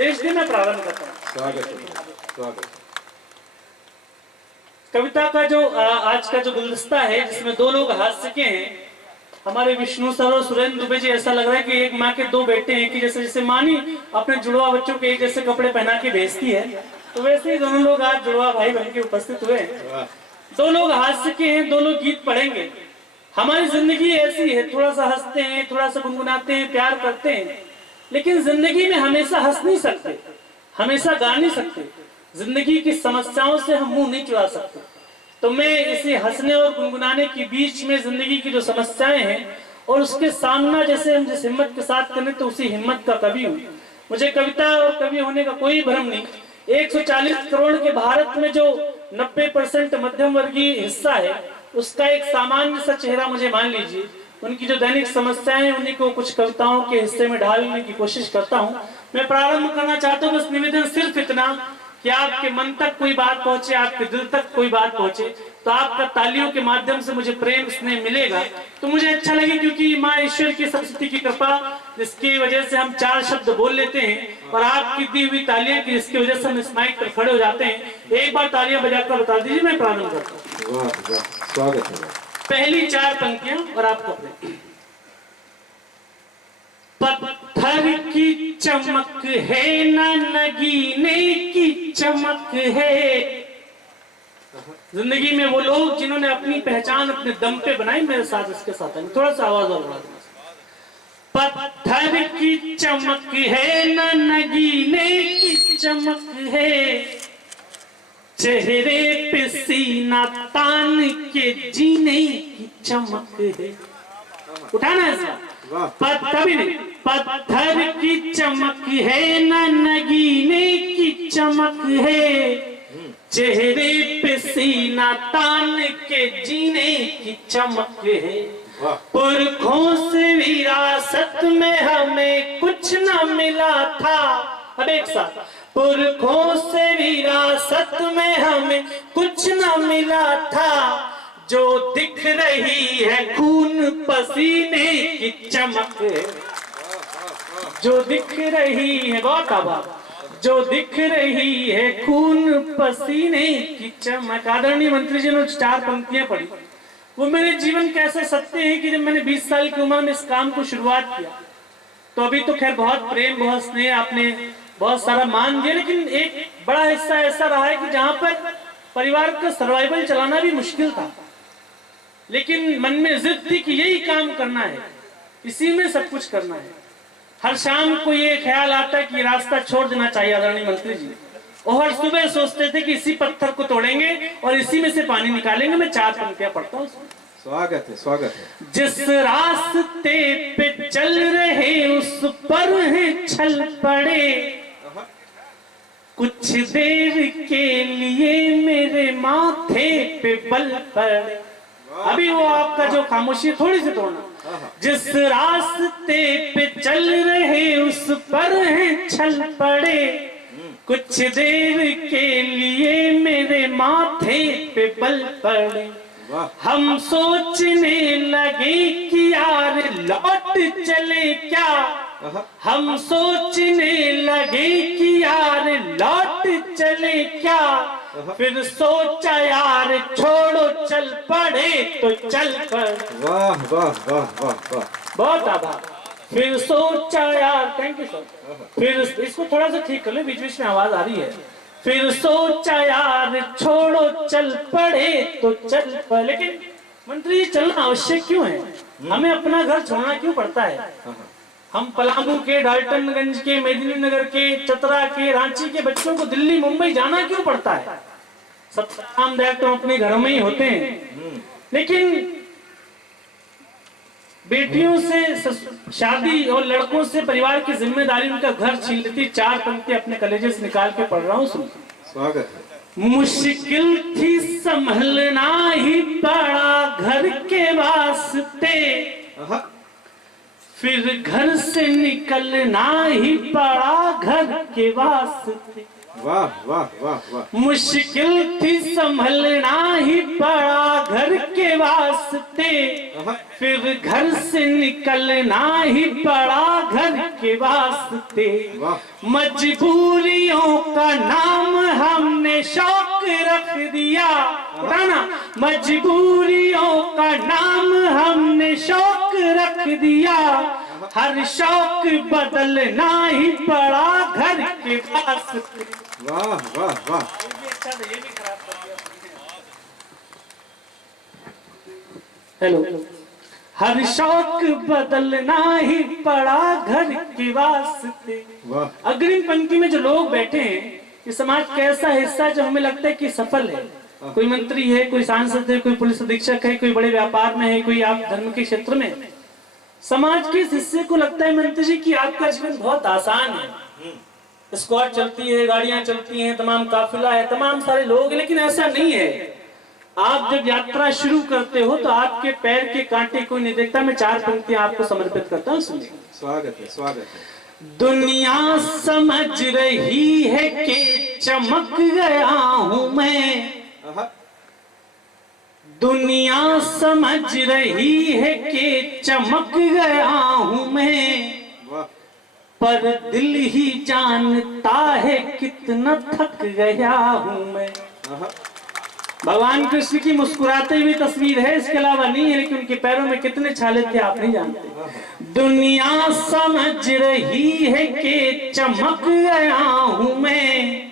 देश में मैं प्रारंभ करता हूँ। स्वागत है, स्वागत। कविता का जो आज का जो गुलदस्ता है जिसमें दो लोग हास्य के हैं, हमारे विष्णु सर और सुरेंद्र दुबे जी। ऐसा लग रहा है कि एक माँ के दो बेटे हैं कि जैसे जैसे माँ नहीं अपने जुड़वा बच्चों के एक जैसे कपड़े पहना के भेजती है, तो वैसे ही दोनों लोग आज जुड़वा भाई बन के उपस्थित हुए हैं। दो लोग हास्य के हैं, दो लोग गीत पढ़ेंगे। हमारी जिंदगी ऐसी है, थोड़ा सा हंसते हैं, थोड़ा सा गुनगुनाते हैं, प्यार करते हैं, लेकिन जिंदगी में हमेशा हंस नहीं सकते, हमेशा गा नहीं सकते। जिंदगी की समस्याओं से हम मुंह नहीं चुरा सकते। तो मैं इसे हंसने और गुनगुनाने के बीच में जिंदगी की जो समस्याएं हैं और उसके सामना जैसे हम जिस हिम्मत के साथ करें, तो उसी हिम्मत का कवि हूँ। मुझे कविता और कवि होने का कोई भ्रम नहीं। 140 करोड़ के भारत में जो 90% मध्यम वर्गीय हिस्सा है, उसका एक सामान्य सा चेहरा मुझे मान लीजिए। उनकी जो दैनिक समस्याएं हैं उन्हीं को कुछ कविताओं के हिस्से में ढालने की कोशिश करता हूँ। मैं प्रारंभ करना चाहता हूँ, बस निवेदन सिर्फ इतना कि आपके मन तक कोई बात पहुंचे, आपके दिल तक कोई बात पहुंचे, तो आपका तालियों के माध्यम से मुझे प्रेम स्नेह मिलेगा तो मुझे अच्छा लगे, क्योंकि माँ ईश्वर की सरस्वती की कृपा जिसकी वजह से हम 4 शब्द बोल लेते हैं और आपकी दी हुई तालियां की जिसकी वजह से हम इस माइक पर खड़े हो जाते हैं। एक बार तालियां बजाकर बता दीजिए, मैं प्रारंभ करता हूँ। वाह वाह, स्वागत है। पहली 4 पंक्तियां और आपको अपने पत्थर की चमक है न नगीने की चमक है। जिंदगी में वो लोग जिन्होंने अपनी पहचान अपने दम पे बनाई, मेरे साथ इसके साथ है, थोड़ा सा आवाज और बढ़ा देना। पत्थर की चमक है न नगीने की चमक है, चेहरे पे सीना तान के जीने की चमक है। उठाना है इसका कभी नहीं। पत्थर की चमक है न नगीने की चमक है, चेहरे पे सीना तान के जीने की चमक है। पुरखों से विरासत में हमें कुछ न मिला था। अब एक साथ, पुरखों से विरासत में हमें कुछ न मिला था, जो दिख रही है खून पसीने की चमक है, जो दिख रही है, बहुत आभार, जो दिख रही है खून पसीने की चमक। आदरणीय मंत्री जी ने 4 पंक्तियां पढ़ी, वो मेरे जीवन के ऐसे सत्य हैं कि जब मैंने 20 साल की उम्र में इस काम को शुरुआत किया, तो अभी तो खैर बहुत प्रेम बहुत स्नेह, आपने बहुत सारा मान दिया, लेकिन एक बड़ा हिस्सा ऐसा रहा है कि जहां पर परिवार का सर्वाइवल चलाना भी मुश्किल था, लेकिन मन में जिद थी कि यही काम करना है, इसी में सब कुछ करना है। हर शाम को ये ख्याल आता कि रास्ता छोड़ देना चाहिए आदरणीय मंत्री जी, और हर सुबह सोचते थे कि इसी पत्थर को तोड़ेंगे और इसी में से पानी निकालेंगे। मैं 4 पंक्तियां पढ़ता हूँ। स्वागत है, स्वागत है। जिस रास्ते पे चल रहे उस पर है छल पड़े, कुछ देर के लिए मेरे माथे पे बल पड़े। अभी वो आपका जो खामोशी थोड़ी सी तोड़ना। जिस रास्ते पे चल रहे उस पर है छल पड़े, कुछ देर के लिए मेरे माथे पे बल पड़े। हम सोचने लगे कि यार लौट चले क्या, हम सोचने लगे कि यार लौट चले क्या, फिर सोचा यार छोड़ो चल पड़े तो चल पड़े। वाह वाह वाह वाह वाह, बहुत आभार। फिर सोचा यार, थैंक यू सर। फिर इसको थोड़ा सा ठीक कर लो, बीच बीच में आवाज आ रही है। फिर सोचा यार छोड़ो चल पड़े तो चल पड़े। लेकिन मंत्री जी, चलना आवश्यक क्यों है? हमें अपना घर छोड़ना क्यों पड़ता है? हम पलामू के, डाल्टनगंज के, मेदिनीनगर के, चतरा के, रांची के बच्चों को दिल्ली मुंबई जाना क्यों पड़ता है? सब काम दायित्व तो अपने घरों में ही होते हैं, लेकिन बेटियों से शादी और लड़कों से परिवार की जिम्मेदारी उनका घर छीन लेती। 4 पंक्ति अपने कलेजे से निकाल के पढ़ रहा हूँ, सुन। स्वागत है। मुश्किल थी संभलना ही पड़ा घर के वास्ते, फिर घर से निकलना ही पड़ा घर के वास्ते। वाह वाह वाह वाह। मुश्किल थी संभलना ही पड़ा घर के वास्ते। फिर घर से निकलना ही पड़ा घर के वास्ते। मजबूरियों का नाम हमने शौक रख दिया। पुराना मजबूरियों का नाम हमने शौक रख दिया। हर शौक बदलना ही पड़ा घर के वास्ते। वाह वाह वाह। हेलो। हर शौक बदलना ही पड़ा घर के वास्ते। अग्रिम पंक्ति में जो लोग बैठे हैं, ये समाज का ऐसा हिस्सा जो हमें लगता है कि सफल है। कोई मंत्री है, कोई सांसद है, कोई पुलिस अधीक्षक है, कोई बड़े व्यापार में है, कोई आप धर्म के क्षेत्र में है। समाज के इस हिस्से को लगता है मंत्री जी कि आपका जीवन बहुत आसान है, स्क्वाड चलती है, गाड़ियां चलती हैं, तमाम काफिला है, तमाम सारे लोग, लेकिन ऐसा नहीं है। आप जब यात्रा शुरू करते हो तो आपके पैर के कांटे कोई नहीं देखता। मैं 4 पंक्तियां आपको समर्पित करता हूँ, सुनिए। स्वागत है, स्वागत है। दुनिया समझ रही है कि चमक गया हूं मैं। दुनिया समझ रही है कि चमक गया हूं मैं, पर दिल ही जानता है कितना थक गया हूं मैं। भगवान कृष्ण की मुस्कुराते हुए तस्वीर है, इसके अलावा नहीं है, लेकिन उनके पैरों में कितने छाले थे आप नहीं जानते। दुनिया समझ रही है कि चमक गया हूं मैं,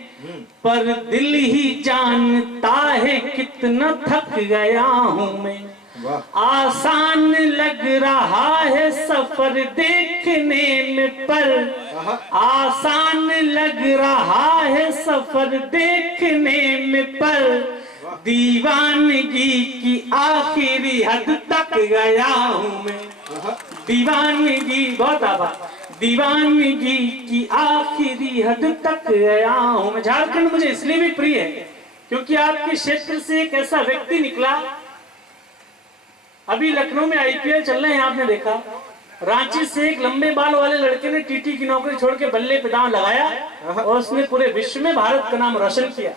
पर दिल ही जानता है कितना थक गया हूं मैं। आसान लग रहा है सफर देखने में, पर आसान लग रहा है सफर देखने में, पर दीवानगी की आखिरी हद तक गया हूं मैं। दीवानगी, बहुत आभार। दीवानगी की आखिरी हद तक गया हूं मैं। झारखंड मुझे इसलिए भी प्रिय है क्योंकि आपके क्षेत्र से एक ऐसा व्यक्ति निकला। अभी लखनऊ में आईपीएल चल रहे हैं, आपने देखा। रांची से एक लंबे बाल वाले लड़के ने टीटी की नौकरी छोड़ के बल्ले पे दांव लगाया और उसने पूरे विश्व में भारत का नाम रोशन किया।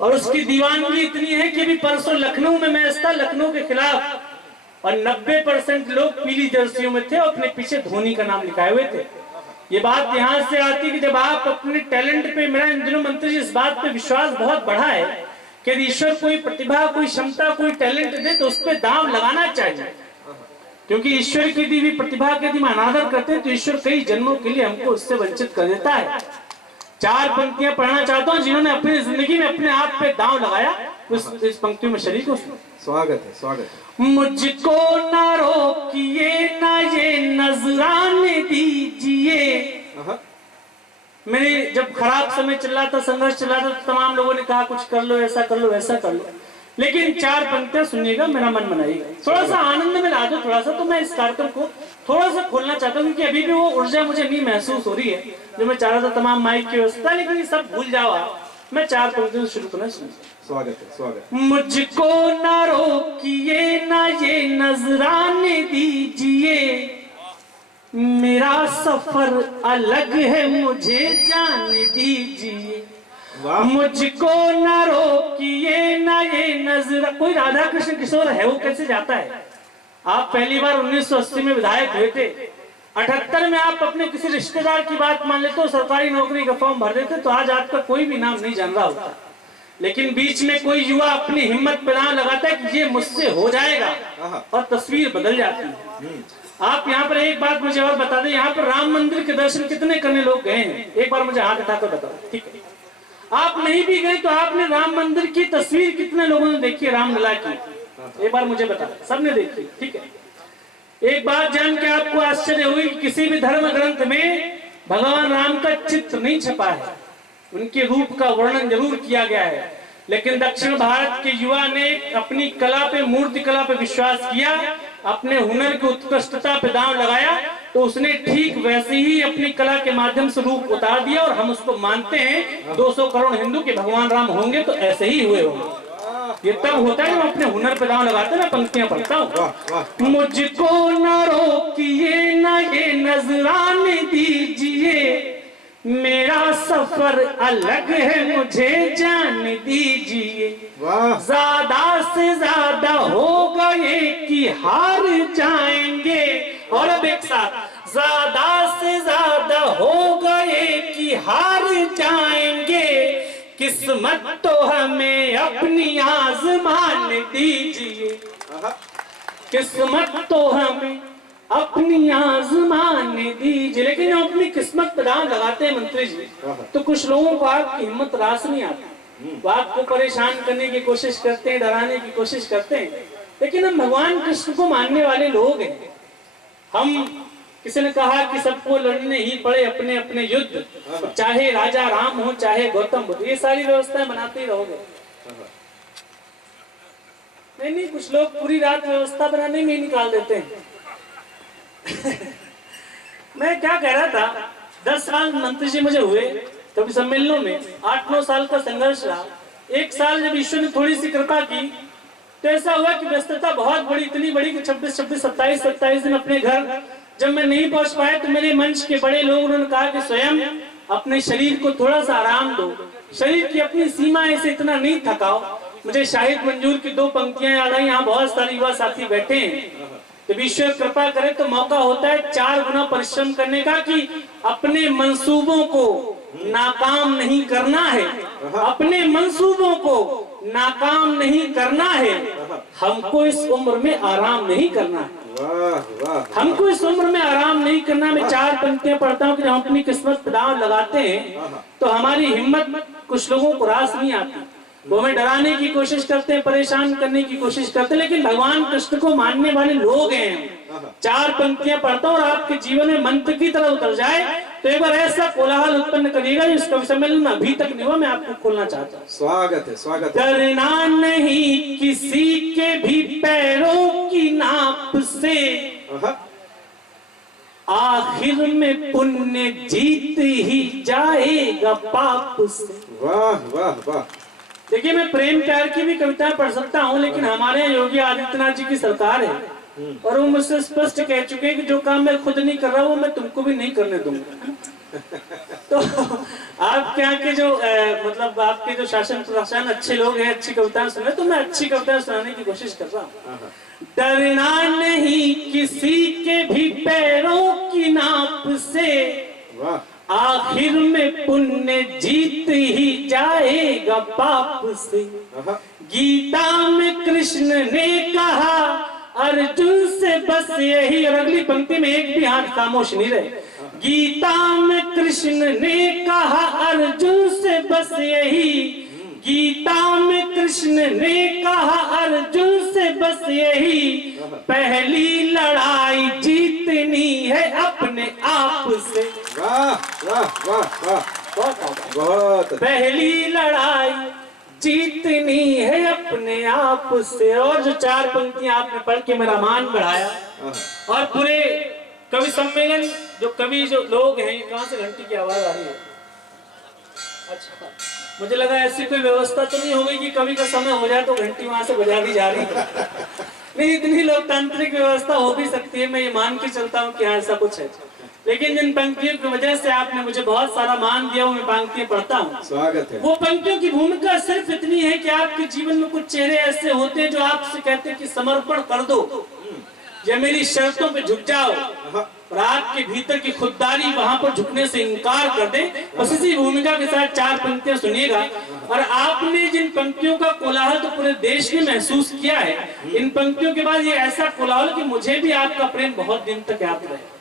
और उसकी दीवानगी इतनी है कि अभी परसों लखनऊ में मैच था, लखनऊ के खिलाफ, और 90% लोग पीली जर्सियों में थे और अपने पीछे धोनी का नाम लिखाए हुए थे। ये बात यहाँ से आती कि जब आप अपने टैलेंट पे, मेरा इन दिनों मंत्री जी इस बात पे विश्वास बहुत बढ़ा है कि यदि ईश्वर कोई प्रतिभा, कोई क्षमता, कोई टैलेंट दे तो उस पर दांव लगाना चाहिए, क्योंकि ईश्वर की दी हुई प्रतिभा के यदि हम अनादर करते हैं तो ईश्वर कई जन्मों के लिए हमको उससे वंचित कर देता है। 4 पंक्तियां पढ़ना चाहता हूँ जिन्होंने अपनी जिंदगी में अपने आप पे दांव लगाया, इस पंक्तियों में शरीक हो। स्वागत है, स्वागत है। मुझको ना रोकिए ना ये नजराने दीजिए। मेरे जब खराब समय चल रहा था, संघर्ष चल रहा था, तो तमाम लोगों ने कहा कुछ कर लो, ऐसा कर लो, वैसा कर लो, लेकिन 4 पंक्तियां सुनिएगा, मेरा मन बनाइएगा, थोड़ा सा आनंद में ला दो थोड़ा सा। तो मैं इस कार्यक्रम को थोड़ा सा खोलना चाहता हूँ क्योंकि अभी भी वो ऊर्जा मुझे नहीं महसूस हो रही है जो मैं चाह रहा था। तमाम माइक की व्यवस्था, लेकिन ये सब भूल जाओ आप। मैं 4 पंक्तियों से शुरू करना। स्वागत है, स्वागत। मुझको ना रोकिए ना ये नजराने दीजिए, मेरा सफर अलग है मुझे जाने दीजिए। मुझको ना रोकिए ना ये नजर। कोई राधा कृष्ण किशोर है, वो कैसे जाता है? आप पहली बार 1980 में विधायक हुए थे, 78 में आप अपने किसी रिश्तेदार की बात मान लेते हो, सरकारी नौकरी का फॉर्म भर देते, तो आज आपका कोई भी नाम नहीं जान रहा होता। लेकिन बीच में कोई युवा अपनी हिम्मत पे दांव लगाता है कि ये मुझसे हो जाएगा और तस्वीर बदल जाती है। आप यहाँ पर एक बात मुझे और बता दें, यहाँ पर राम मंदिर के दर्शन कितने करने लोग गए हैं? एक बार मुझे हाथ उठाकर बताओ, ठीक है? आप नहीं भी गए तो आपने राम मंदिर की तस्वीर कितने लोगों ने देखी है, रामलला की? एक बार मुझे बता। सबने देखी, ठीक है? एक बात जान के आपको आश्चर्य हुई, किसी भी धर्म ग्रंथ में भगवान राम का चित्र नहीं छपा है, उनके रूप का वर्णन जरूर किया गया है, लेकिन दक्षिण भारत के युवा ने अपनी कला पे, मूर्ति कला पे विश्वास किया, अपने हुनर की उत्कृष्टता पे दांव लगाया, तो उसने ठीक वैसे ही अपनी कला के माध्यम से रूप उतार दिया और हम उसको मानते हैं। 200 करोड़ हिंदू के भगवान राम होंगे तो ऐसे ही हुए होंगे। ये तब होता है जब अपने हुनर पे दांव लगाते मैं पंक्तियां पढ़ता हूँ। वाह वाह मुझको न रोकिए न ये नजराने दीजिए, मेरा सफर अलग है मुझे जान दीजिए। वाह ज्यादा से ज्यादा हो गए कि हार जाएंगे। और अब एक साथ, ज्यादा से ज्यादा हो गए कि हार जाएंगे, किस्मत तो हमें अपनी आजमान दीजिए। आहा, किस्मत तो हमें अपनी आजमान दीजिए। लेकिन जब अपनी किस्मत पे दांव लगाते हैं मंत्री जी, तो कुछ लोगों को आपकी हिम्मत रास नहीं आती, वो आपको परेशान करने की कोशिश करते हैं, डराने की कोशिश करते हैं। लेकिन हम भगवान कृष्ण को मानने वाले लोग हैं। हम, किसी ने कहा कि सबको लड़ने ही पड़े अपने अपने युद्ध, चाहे राजा राम हो चाहे गौतम बुद्ध, ये सारी व्यवस्थाएं बनाते ही रहोगे। नहीं, कुछ लोग पूरी रात व्यवस्था बनाने में ही निकाल देते हैं। मैं क्या कह रहा था, 10 साल मंत्री जी मुझे हुए, कभी सम्मेलनों में 8-9 साल का संघर्ष रहा। 1 साल जब ईश्वर ने थोड़ी सी कृपा की, तो ऐसा हुआ कि व्यस्तता बहुत बड़ी, इतनी बड़ी कि 26, 27 दिन अपने घर जब मैं नहीं पहुंच पाया, तो मेरे मंच के बड़े लोग, उन्होंने कहा कि स्वयं अपने शरीर को थोड़ा सा आराम दो, शरीर की अपनी सीमाएं से इतना नहीं थकाओ। मुझे शाहिद मंजूर की 2 पंक्तियां याद आई। यहाँ बहुत सारे युवा साथी बैठे हैं, जब ईश्वर कृपा करे तो मौका होता है 4 गुना परिश्रम करने का, कि अपने मंसूबों को नाकाम नहीं करना है, अपने मंसूबों को नाकाम नहीं करना है, हमको इस उम्र में आराम नहीं करना है। वाह वाह हमको इस उम्र में आराम नहीं करना। मैं 4 पंक्तियां पढ़ता हूँ कि जब हम अपनी किस्मत पे दांव लगाते हैं तो हमारी हिम्मत कुछ लोगों को रास नहीं आती, वो हमें डराने की कोशिश करते हैं, परेशान करने की कोशिश करते हैं। लेकिन भगवान कृष्ण को मानने वाले लोग हैं। 4 पंक्तियां पढ़ता हूँ और आपके जीवन में मंत्र की तरह उतर जाए, तो एक बार ऐसा कोलाहल उत्पन्न करिएगा जिस कवि सम्मेलन में अभी तक नहीं हुआ। मैं आपको खोलना चाहता हूँ। स्वागत है, स्वागत है। डरना नहीं किसी के भी पैरों की नाप से, आहा, आखिर में पुण्य जीत ही जाएगा पाप से। वाह वाह वाह। देखिए, मैं प्रेम प्यार की भी कविताएं पढ़ सकता हूँ, लेकिन हमारे यहाँ योगी आदित्यनाथ जी की सरकार है और वो मुझसे स्पष्ट कह चुके हैं कि जो काम मैं खुद नहीं कर रहा वो मैं तुमको भी नहीं करने दूंगा। तो आपके यहाँ के जो मतलब आपके जो शासन प्रशासन अच्छे लोग हैं, अच्छी कविताएं सुने, तो मैं अच्छी कविताएं सुनाने की कोशिश कर रहा हूँ। डरना नहीं किसी के भी पैरों की नाप से, वाह, आखिर में पुण्य जीत ही जाएगा पाप से। आहा, गीता में कृष्ण ने कहा अर्जुन से बस यही, और अगली पंक्ति में एक भी हाथ खामोश नहीं रहे। गीता में कृष्ण ने कहा अर्जुन से बस यही, गीता में कृष्ण ने कहा अर्जुन से बस यही, पहली लड़ाई जीतनी है अपने आप से। वाह वाह वाह वाह, बहुत पहली लड़ाई जीतनी है अपने आप से। और जो 4 पंक्तियां आपने पढ़ के मेरा मान बढ़ाया, और पूरे कवि सम्मेलन जो कवि जो लोग हैं, कहाँ से घंटी की आवाज आ रही है? अच्छा, मुझे लगा ऐसी कोई व्यवस्था तो नहीं हो गई कि कवि का समय हो जाए तो घंटी वहां से बजा दी जा रही है। नहीं, इतनी लोकतांत्रिक व्यवस्था हो भी सकती है, मैं ये मान के चलता हूँ कि हाँ ऐसा कुछ है। लेकिन जिन पंक्तियों की वजह से आपने मुझे बहुत सारा मान दिया, वो मैं पंक्तियां पढ़ता हूँ। स्वागत है। वो पंक्तियों की भूमिका सिर्फ इतनी है कि आपके जीवन में कुछ चेहरे ऐसे होते हैं जो आपसे कहते हैं कि समर्पण कर दो या मेरी शर्तों पे झुक जाओ, और आपके भीतर की खुददारी वहां पर झुकने से इनकार कर दे। बस इसी भूमिका के साथ 4 पंक्तियां सुनिएगा। और आपने जिन पंक्तियों का कोलाहल तो पूरे देश ने महसूस किया है, इन पंक्तियों के बाद ये ऐसा कोलाहल कि मुझे भी आपका प्रेम बहुत दिन तक याद रहे।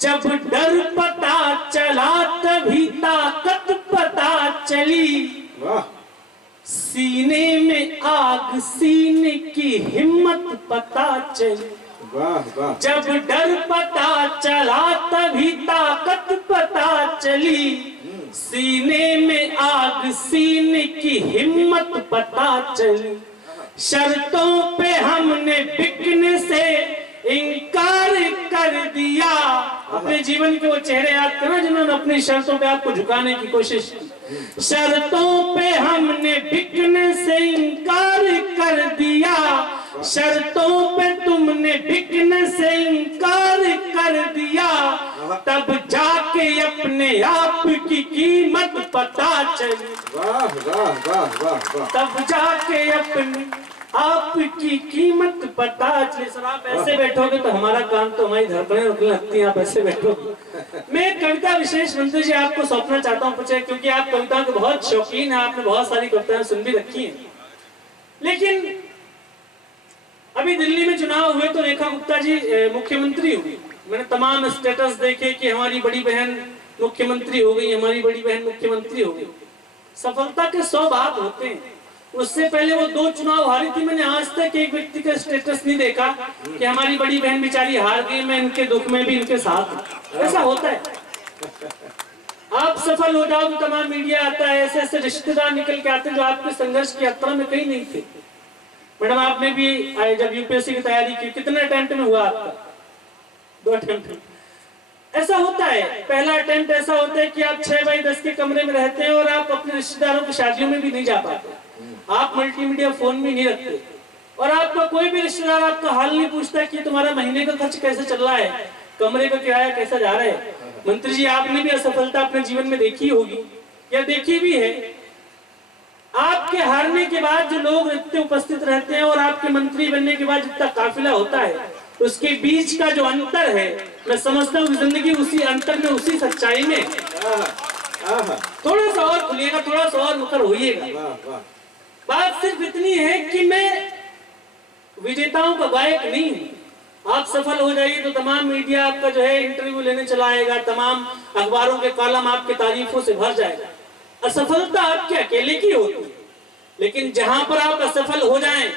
जब डर पता चला तभी ताकत पता चली, वाह, सीने में आग सीने की हिम्मत पता चली। वाह वाह, जब डर पता चला तभी ताकत पता चली, सीने में आग सीने की हिम्मत पता चली। शर्तों पे हमने बिकने से इनकार कर दिया, अपने जीवन के वो चेहरे याद करना जिन्होंने अपनी शर्तों पे आपको झुकाने की कोशिश की। शर्तों पे हमने बिकने से इनकार कर दिया, शर्तों पे तुमने बिकने से इनकार कर दिया, तब जाके अपने आप की कीमत पता चली। वाह वाह वाह वाह वाह। तब जाके अपने आपकी कीमत पता चले। सर आप ऐसे बैठोगे तो हमारा काम तो हमारी धड़कनें रुकने लगती हैं, आप ऐसे बैठोगे। मैं कविता विशेष मंत्री जी आपको सौंपना चाहता हूँ, पूछे क्योंकि आप कविताओं के बहुत शौकीन हैं, आपने बहुत सारी कविताएं सुन भी रखी हैं। लेकिन अभी दिल्ली में चुनाव हुए तो रेखा गुप्ता जी मुख्यमंत्री हुई। मैंने तमाम स्टेटस देखे कि हमारी बड़ी बहन मुख्यमंत्री हो गई, हमारी बड़ी बहन मुख्यमंत्री हो गई। सफलता के 100 बात होते हैं। उससे पहले वो 2 चुनाव हारी थी, मैंने आज तक एक व्यक्ति का स्टेटस नहीं देखा कि हमारी बड़ी बहन बेचारी हार गई, मैं इनके दुख में भी इनके साथ। ऐसा होता है। आप सफल हो जाओ तो तमाम मीडिया आता है, ऐसे ऐसे रिश्तेदार निकल के आते हैं जो आपके संघर्ष की यात्रा में कहीं नहीं थे। मैडम आपने भी जब यूपीएससी की तैयारी की, कितने अटेम्प्ट में हुआ आपका? 2 अटेम्प्ट। ऐसा होता है। पहला अटेम्प्ट ऐसा होता है कि आप 6x10 के कमरे में रहते हैं और आप अपने रिश्तेदारों की शादियों में भी नहीं जा पाते, आप मल्टीमीडिया फोन भी नहीं रखते, और आपका कोई भी रिश्तेदार आपका हाल नहीं पूछता कि तुम्हारा महीने का खर्च कैसे चल रहा है, कमरे का किराया कैसा जा रहा है। मंत्री जी आपने भी असफलता अपने जीवन में देखी होगी या देखी भी है। आपके हारने के बाद जो लोग इतने उपस्थित रहते हैं और आपके मंत्री बनने के बाद जितना काफिला होता है, उसके बीच का जो अंतर है, मैं समझता हूँ जिंदगी उसी अंतर में, उसी सच्चाई में थोड़ा सा और खुलिएगा, थोड़ा सा और मुखर होइएगा। बात सिर्फ इतनी है कि मैं विजेताओं का गायक नहीं हूँ। आप सफल हो जाइए तो तमाम मीडिया आपका जो है इंटरव्यू लेने चला आएगा, तमाम अखबारों के कॉलम आपके तारीफों से भर जाएगा। असफलता आपके अकेले की होती है, लेकिन जहां पर आप असफल हो जाएं,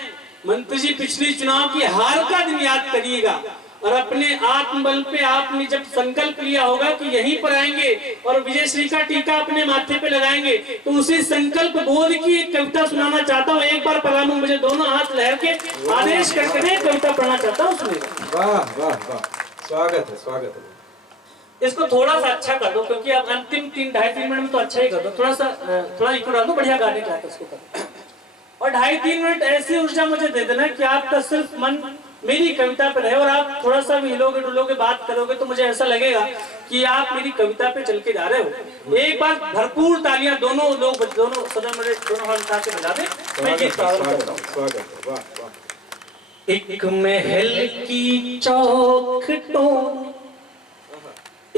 मंत्री जी पिछली चुनाव की हार का दिन याद करिएगा और अपने आत्मबल पे आपने जब संकल्प लिया होगा कि यहीं पर आएंगे और विजयश्री का टीका अपने माथे पे लगाएंगे, तो उसी संकल्प बोध की एक कविता सुनाना चाहता हूँ। एक बार पढ़ा मुझे दोनों हाथ लहर के आदेश करके कविता पढ़ना चाहता हूँ। वाह वाह वाह, स्वागत है स्वागत है। इसको थोड़ा सा अच्छा कर दो, क्योंकि अब अंतिम 2.5-3 मिनट में तो अच्छा ही कर दो, थोड़ा इको डाल दो, बढ़िया गाने का इसको कर। और 2.5-3 मिनट ऐसी ऊर्जा मुझे दे देना कि आपका सिर्फ मन मेरी कविता पे रहे, और आप थोड़ा सा भी हिलोगे डुलोगे बात करोगे तो मुझे ऐसा लगेगा कि आप मेरी कविता पे चल के जा रहे हो। एक बार भरपूर तालियां दोनों लोग, दोनों सदन में दोनों हाथ उठा के बजा दें। मैं गीत स्वागत। एक महल की चौखटों